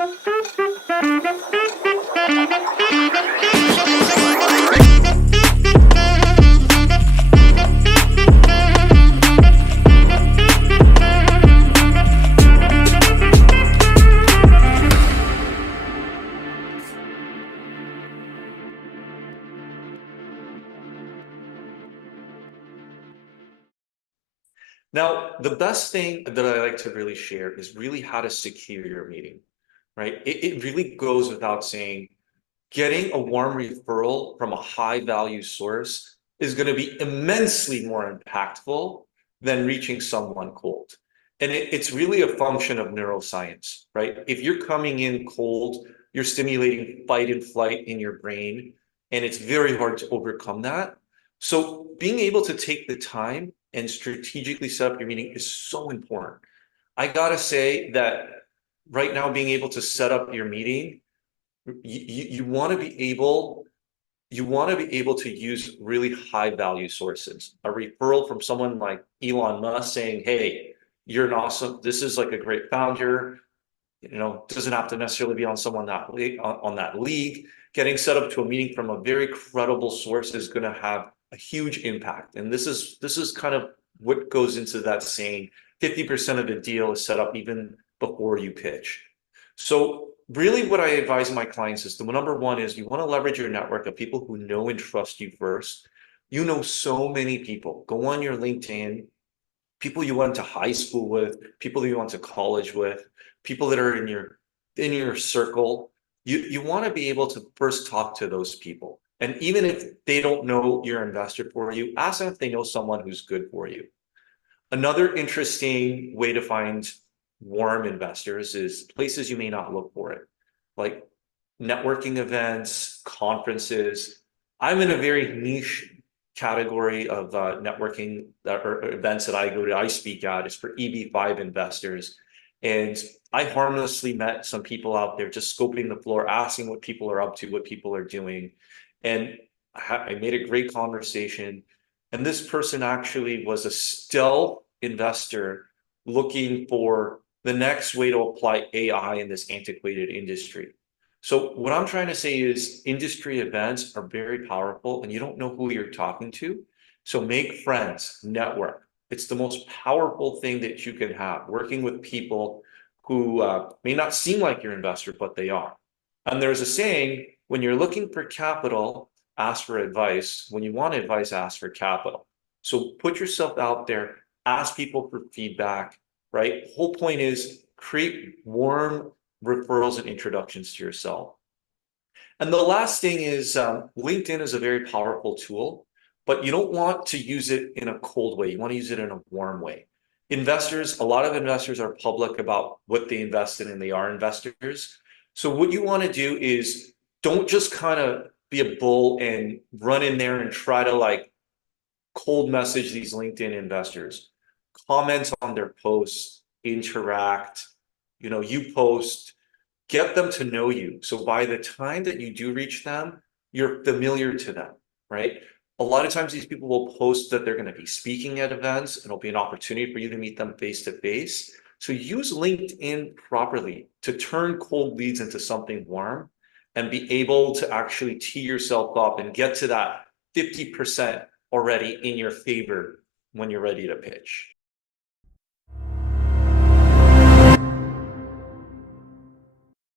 Now, the best thing that I like to really share is really how to secure your meeting, right? It really goes without saying, getting a warm referral from a high value source is going to be immensely more impactful than reaching someone cold. And it's really a function of neuroscience, right? If you're coming in cold, you're stimulating fight and flight in your brain, and it's very hard to overcome that. So being able to take the time and strategically set up your meeting is so important. I gotta say that right now, being able to set up your meeting, you want to be able to use really high value sources. A referral from someone like Elon Musk saying, hey, you're an awesome, this is like a great founder, doesn't have to necessarily be on someone that on that league. Getting set up to a meeting from a very credible source is going to have a huge impact. And this is kind of what goes into that saying, 50% of the deal is set up even before you pitch. So really what I advise my clients is the number one is you want to leverage your network of people who know and trust you first. You know so many people. Go on your LinkedIn, people you went to high school with, people you went to college with, people that are in your circle. You want to be able to first talk to those people. And even if they don't know your investor for you, ask them if they know someone who's good for you. Another interesting way to find warm investors is places you may not look for it, like networking events, conferences. I'm in a very niche category of networking or events that I go to, I speak at, is for EB5 investors. And I harmlessly met some people out there just scoping the floor, asking what people are up to, what people are doing. And I made a great conversation. And this person actually was a stealth investor looking for the next way to apply AI in this antiquated industry. So what I'm trying to say is industry events are very powerful and you don't know who you're talking to. So make friends, network. It's the most powerful thing that you can have, working with people who may not seem like your investor, but they are. And there's a saying, when you're looking for capital, ask for advice. When you want advice, ask for capital. So put yourself out there, ask people for feedback, right? The whole point is create warm referrals and introductions to yourself. And the last thing is LinkedIn is a very powerful tool, but you don't want to use it in a cold way. You want to use it in a warm way. Investors, a lot of investors are public about what they invest in and they are investors. So what you want to do is don't just kind of be a bull and run in there and try to like cold message these LinkedIn investors. Comment on their posts, interact, you post, get them to know you. So by the time that you do reach them, you're familiar to them, right? A lot of times these people will post that they're going to be speaking at events and it'll be an opportunity for you to meet them face to face. So use LinkedIn properly to turn cold leads into something warm and be able to actually tee yourself up and get to that 50% already in your favor when you're ready to pitch.